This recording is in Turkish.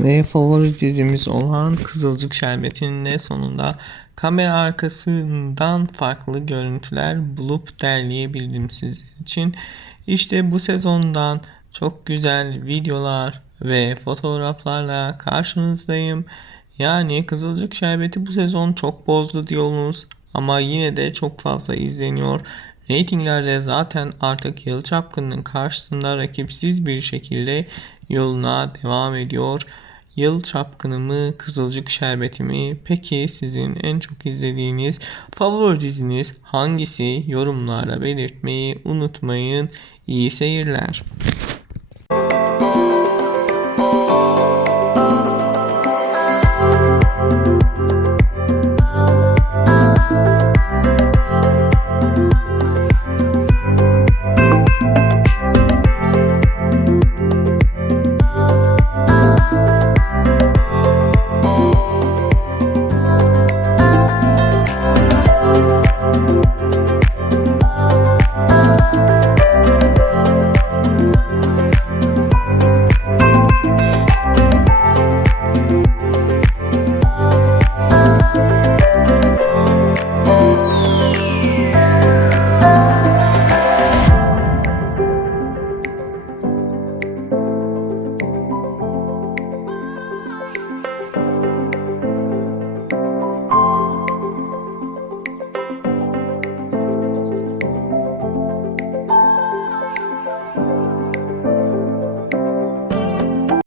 Ve favori dizimiz olan Kızılcık Şerbeti'nin de sonunda kamera arkasından farklı görüntüler bulup derleyebildim sizler için. İşte bu sezondan çok güzel videolar ve fotoğraflarla karşınızdayım. Yani Kızılcık Şerbeti bu sezon çok bozdu diyorsunuz ama yine de çok fazla izleniyor. Ratinglerde zaten artık Yalı Çapkın'ın karşısında rakipsiz bir şekilde yoluna devam ediyor. Yalı Çapkını mı, Kızılcık Şerbeti mi? Peki sizin en çok izlediğiniz favori diziniz hangisi? Yorumlara belirtmeyi unutmayın. İyi seyirler. you